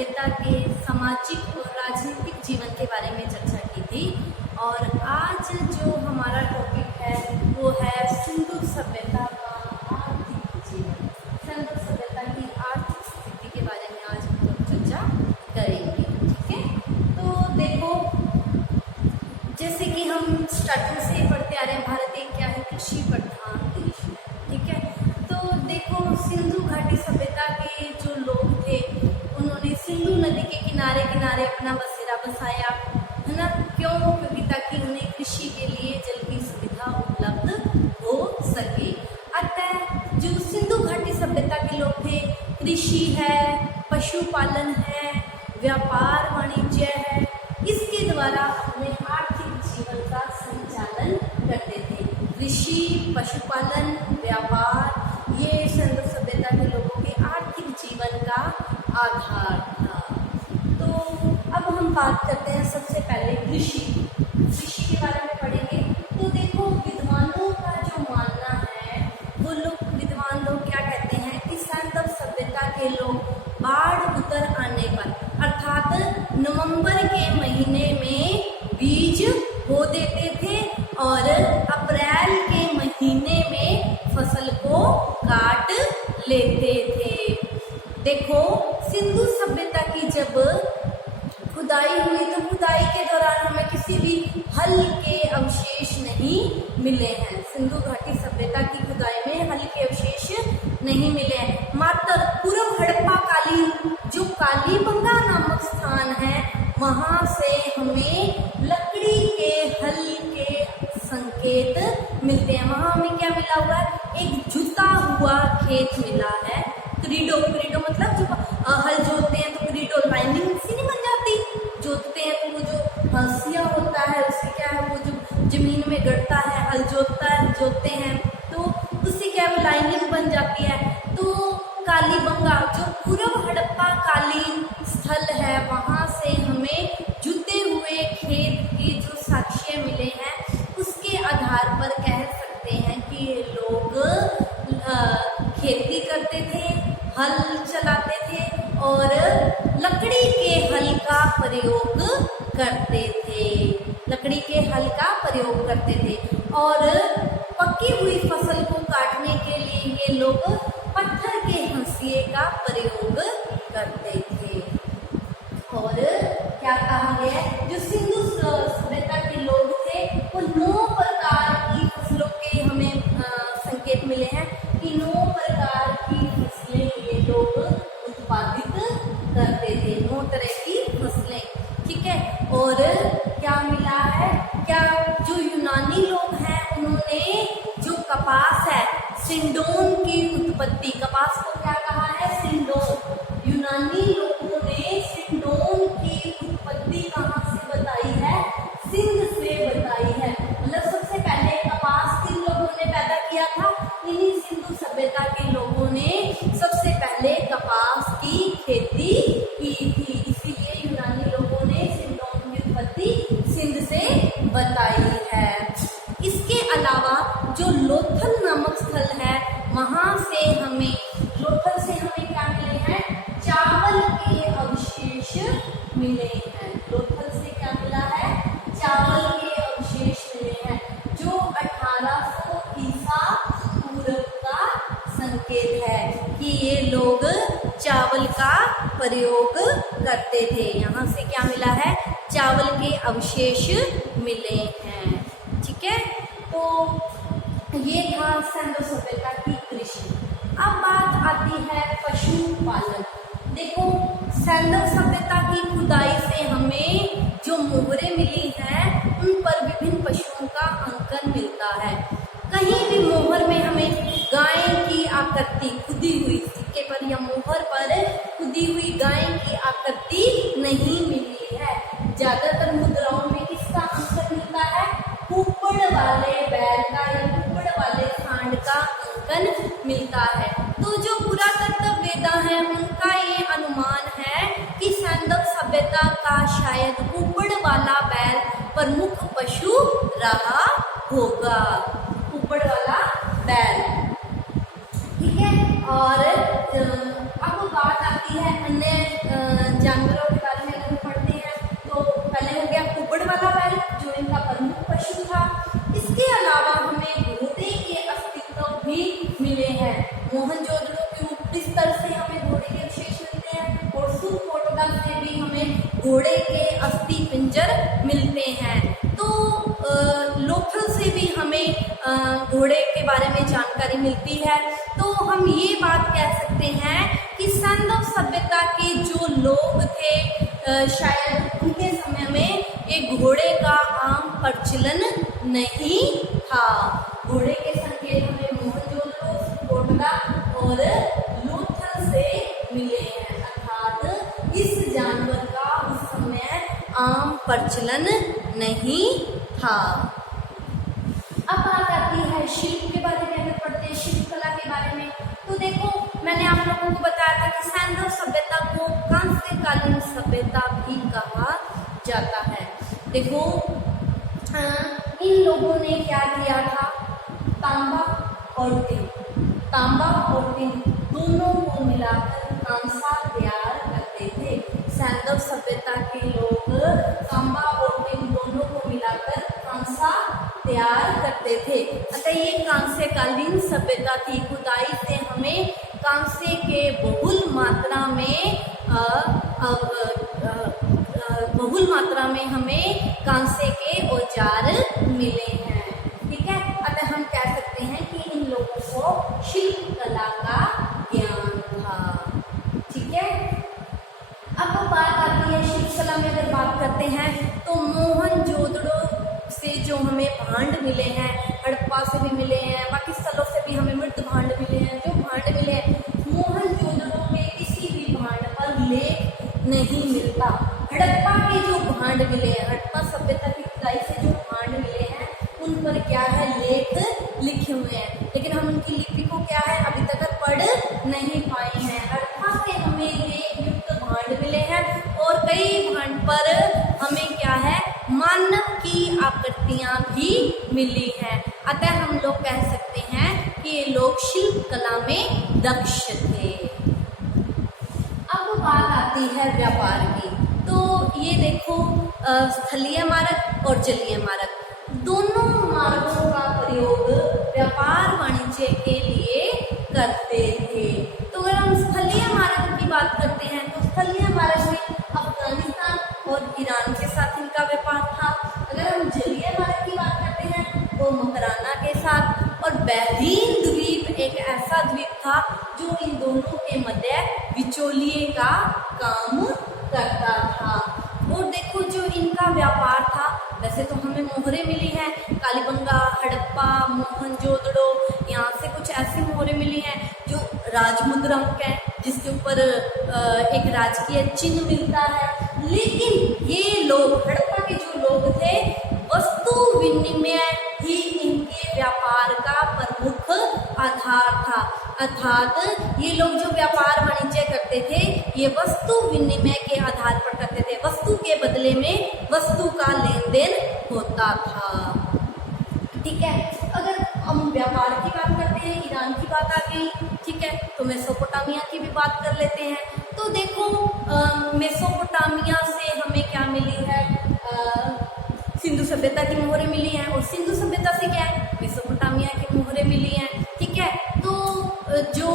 सभ्यता के सामाजिक और राजनीतिक जीवन के बारे में चर्चा की थी। और आज जो हमारा टॉपिक है वो है सिंधु सभ्यता का आर्थिक जीवन। सिंधु सभ्यता की आर्थिक स्थिति के बारे में आज हम लोग चर्चा करेंगे। ठीक है, तो देखो, जैसे कि हम स्टार्टिंग से पढ़ते आ रहे हैं, भारत एक क्या है, कृषि प्रधान देश है। ठीक है, तो देखो, सिंधु घाटी सभ्यता के जो लोग थे उन्होंने सिंधु नदी के किनारे किनारे अपना बसेरा बसाया, है ना। क्यों? क्योंकि ताकि उन्हें कृषि के लिए जल की सुविधा उपलब्ध हो सके। अतः जो सिंधु घाटी सभ्यता के लोग थे, कृषि है, पशुपालन है, व्यापार वाणिज्य है, इसके द्वारा अपने आर्थिक जीवन का संचालन करते थे। कृषि, पशुपालन, व्यापार, ये सिंधु सभ्यता के लोगों के आर्थिक जीवन का आधार था। तो अब हम बात करते हैं सबसे पहले कृषि के बारे में पढ़ेंगे। तो देखो, विद्वानों का जो मानना है, वो लोग विद्वान लोग क्या कहते हैं कि सिंधु सभ्यता के लोग बाढ़ उतर आने पर अर्थात नवंबर के महीने में बीज बो देते थे और अप्रैल के महीने में फसल को काट लेते थे। देखो, सिंधु सभ्यता की जब खुदाई हुई तो खुदाई के दौरान हमें किसी भी हल के अवशेष नहीं मिले हैं। सिंधु घाटी सभ्यता की खुदाई में हल के अवशेष नहीं मिले हैं। मात्र पूर्व हड़प्पा कालीन जो कालीबंगा नामक स्थान है, वहां से हमें लकड़ी के हल के संकेत मिलते हैं। वहां हमें क्या मिला हुआ है? एक जुता हुआ खेत मिला है। क्रीडो मतलब जो हल जोतते हैं तो क्रीडो लाइनिंग सी नहीं बन जाती, जोतते हैं तो वो जो हंसिया होता है उससे क्या है, वो जो जमीन में गड़ता है, हल जोतते हैं तो उससे क्या है, लाइनिंग बन जाती है। तो कालीबंगा जो पूर्व हड़प्पा कालीन स्थल है, वहां से हमें जुते हुए खेत के जो साक्ष्य मिले हैं, उसके आधार पर कह सकते हैं कि ये लोग खेती करते थे, हल चलाते थे और लकड़ी के हल का प्रयोग करते थे। लकड़ी के हल का प्रयोग करते थे और पकी हुई फसल को काटने के लिए ये लोग पत्थर के हंसिए का प्रयोग करते थे। और क्या कहा गया है, जो सिंधु सभ्यता के लोग थे वो 9 प्रकार की फसलों के हमें संकेत मिले हैं कि 9 प्रकार की फसलें ये लोग उत्पादित करते थे। 9 तरह की फसलें। ठीक है, और क्या मिला है, क्या जो यूनानी लोग हैं उन्होंने जो कपास है, सिंडोन की उत्पत्ति, कपास को क्या कहा है, सिंडोन। यूनानी लोगों ने सिंडोन की उत्पत्ति कहाँ से बताई है, सिंध से बताई है। मतलब सबसे पहले कपास किन लोगों ने पैदा किया था, इन्हीं सिंधु सभ्यता के लोगों ने सबसे पहले कपास की खेती की थी। इसीलिए यूनानी लोगों ने सिंडोन की उत्पत्ति सिंध से बताई है। इसके अलावा जो लोथल नामक स्थल है, वहां से हमें क्या मिले हैं, चावल के अवशेष मिले हैं। लोथल से क्या मिला है, चावल के अवशेष मिले हैं, जो 1800 ईसा पूर्व का संकेत है कि ये लोग चावल का प्रयोग करते थे। यहाँ से क्या मिला है, चावल के अवशेष मिले हैं। ठीक है, तो ये था सिंधु सभ्यता की कृषि। अब बात आती है पशुपालन। देखो, सिंधु सभ्यता की खुदाई से हमें जो मोहरें मिली हैं, उन पर विभिन्न पशुओं का अंकन मिलता है। कहीं भी मोहर में हमें गाय की आकृति खुदी हुई, सिक्के पर या मोहर पर खुदी हुई गाय की आकृति नहीं मिली है। ज्यादातर मुद्राओं में किसका अंकन मिलता है, कुप्पड़ वाले बैल का या कुप्पड़ वाले सांड का अंकन मिलता है। तो जो पुरातत्ववेत्ता हैं उनका ये अनुमान है कि सिंधु सभ्यता का शायद कुप्पड़ वाला बैल प्रमुख पशु रहा होगा, कुप्पड़ वाला बैल। ठीक है, और अब बात आती आती है अन्य जानवरों के बारे में अगर पढ़ते हैं तो पहले हो गया कुबड़ वाला बैल जो इनका प्रमुख पशु था। इसके अलावा हमें घोड़े के अस्तित्व भी मिले हैं। मोहनजोदड़ो के ऊपरी स्तर से हमें घोड़े के अवशेष मिलते हैं और सुरकोटगढ़ से भी हमें घोड़े के अस्थि पिंजर मिलते हैं। तो लोथल से भी हमें घोड़े के बारे में जानकारी मिलती है। तो हम ये बात कह सकते हैं कि सैंधव सभ्यता के जो लोग थे शायद उनके समय में एक घोड़े का आम प्रचलन नहीं था। घोड़े के संकेत हमें मोहनजोदड़ो, सुरकोटगढ़ और लोथल से मिले हैं, अर्थात इस जानवर का उस समय आम प्रचलन नहीं था। अब बात आती है शिल्प के बारे में। अगर पढ़ते हैं शिल्पकला के बारे में तो देखो मैंने आप लोगों को बताया था कि सैंधव सभ्यता को कांस्यकालीन सभ्यता भी कहा जाता है। देखो इन लोगों ने क्या किया था, तांबा और टिन दोनों को मिलाकर कांसा तैयार करते थे। सैंधव सभ्यता के लोग तांबा और टिन दोनों को मिलाकर कांसा तैयार करते थे। अतः ये कांस्यकालीन सभ्यता थी। खुदाई से हमें कांसे के बहुल मात्रा में हमें कांसे के औजार मिले हैं। ठीक है, अतः हम कह सकते हैं कि इन लोगों को शिल्प कला का ज्ञान था। ठीक है, अब बात आती है शिल्प कला में। अगर बात करते हैं तो मोहनजोदड़ो से जो हमें भांड मिले हैं, हड़प्पा से भी मिले हैं, बाकी स्थलों से भी हमें मृत भांड मिले हैं। जो भांड मिले हैं मोहनजोदड़ो के किसी भी भांड पर लेख नहीं मिलता। हड़प्पा के जो भांड मिले हैं, हड़प्पा सभ्यता की खुदाई से जो भांड मिले हैं उन पर क्या है, लेख लिखे हुए हैं, लेकिन हम उनकी लिपि को क्या है अभी तक पढ़ नहीं पाए हैं। हड़प्पा से हमें लेख युक्त भांड मिले हैं और कई भांड पर हमें क्या है, मानव की आकृतियां भी मिली हैं। अतः हम लोग कह सकते हैं कि ये लोग शिल्प कला में दक्ष थे। अब बात आती है व्यापार की। तो ये देखो स्थलीय मार्ग और जलीय मार्ग दोनों मार्गों का प्रयोग व्यापार वाणिज्य के लिए करते थे। तो अगर हम स्थलीय मार्ग की बात करते हैं तो स्थलीय मार्ग में अफगानिस्तान और ईरान के साथ इनका व्यापार था। अगर हम जलीय मार्ग की बात करते हैं तो मकराना के साथ, और बहरीन द्वीप एक ऐसा द्वीप था जो इन दोनों के मध्य बिचौलिए का काम करता था। और देखो जो इनका व्यापार था, वैसे तो हमें मोहरें मिली हैं, कालीबंगा, हड़प्पा, मोहनजोदड़ो, यहाँ से कुछ ऐसी मोहरें मिली हैं जो राजमुद्रा है, जिसके ऊपर एक राजकीय चिन्ह मिलता है। लेकिन ये लोग, हड़प्पा के जो लोग थे, वस्तु विनिमय ही इनके व्यापार का प्रमुख आधार था। अर्थात ये लोग जो व्यापार वाणिज्य करते थे ये वस्तु विनिमय के आधार पर करते थे। वस्तु के बदले में वस्तु का लेन देन होता था। ठीक है, अगर हम व्यापार की बात करते हैं, ईरान की बात आ गई। ठीक है, तो मेसोपोटामिया की भी बात कर लेते हैं। तो देखो मेसोपोटामिया से हमें क्या मिली है, सिंधु सभ्यता की मोहरें मिली हैं, और सिंधु सभ्यता से क्या है, मेसोपोटामिया की मोहरें मिली हैं। ठीक है, तो जो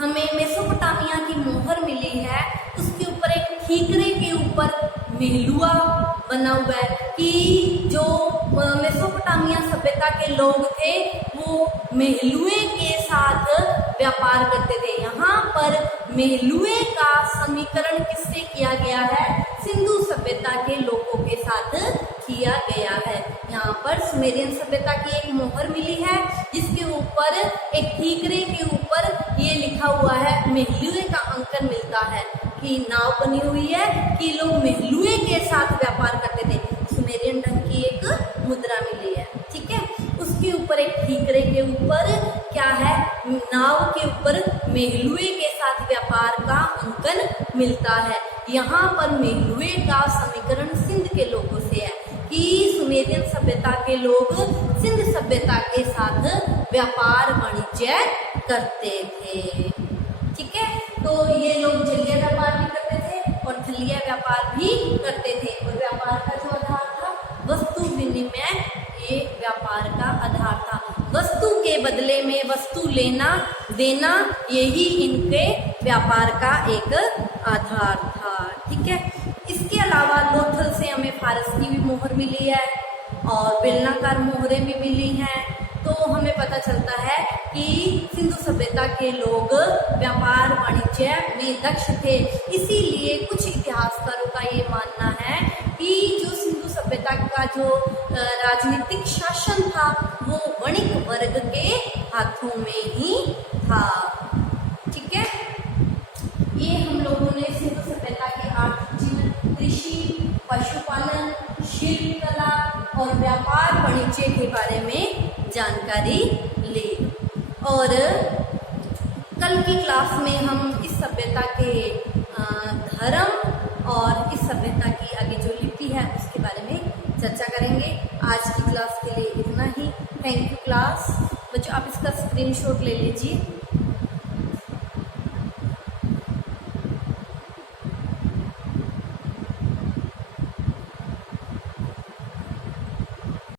हमें मेसोपोटामिया की मोहर मिली है उसके ऊपर एक ठीकरे के ऊपर मेहलुआ बना हुआ है कि जो मेसोपोटामिया सभ्यता के लोग थे वो मेहलुए के साथ व्यापार करते थे। यहाँ पर मेहलुए का समीकरण किससे किया गया है, सिंधु सभ्यता के लोगों के साथ किया गया है। यहाँ पर सुमेरियन सभ्यता की एक मोहर मिली है जिसके ऊपर एक ठीकरे के ऊपर ये लिखा हुआ है, मेहलुए का अंकन मिलता है कि नाव बनी हुई है कि लोग मेहलुए के साथ व्यापार करते थे। सुमेरियन ढंग की एक मुद्रा मिली है। ठीक है, उसके ऊपर एक ठीकरे के ऊपर क्या है, नाव के ऊपर मेहलुए के साथ व्यापार का अंकन मिलता है। यहाँ पर मेहलुए का समीकरण सिंध के लोगों से है कि सुमेरियन सभ्यता के लोग सिंध सभ्यता के साथ व्यापार वाणिज्य करते थे। ठीक है, तो ये लोग जलीय व्यापार भी करते थे और थलीय व्यापार भी करते थे। और व्यापार का जो आधार था वस्तु विनिमय, ये व्यापार का आधार था। वस्तु के बदले में वस्तु लेना देना, यही इनके व्यापार का एक आधार था। ठीक है, इसके अलावा लोथल से हमें फारस की भी मोहर मिली है और बेलनाकार मोहरें भी मिली हैं। तो हमें पता चलता है कि सिंधु सभ्यता के लोग व्यापार वाणिज्य में दक्ष थे। इसीलिए कुछ इतिहासकारों का ये मानना है कि जो सिंधु सभ्यता का जो राजनीतिक शासन था वो वणिक वर्ग के हाथों में ही था। ठीक है, ये हम लोगों ने सिंधु सभ्यता के आर्थिक जीवन, कृषि, पशुपालन, शिल्प कला और व्यापार वाणिज्य के बारे में जानकारी ली। और कल की क्लास में हम इस सभ्यता के धर्म और इस सभ्यता की आगे जो लिपि है उसके बारे में चर्चा करेंगे। आज की क्लास के लिए इतना ही। Thank you class. बच्चों आप इसका स्क्रीनशॉट ले लीजिए।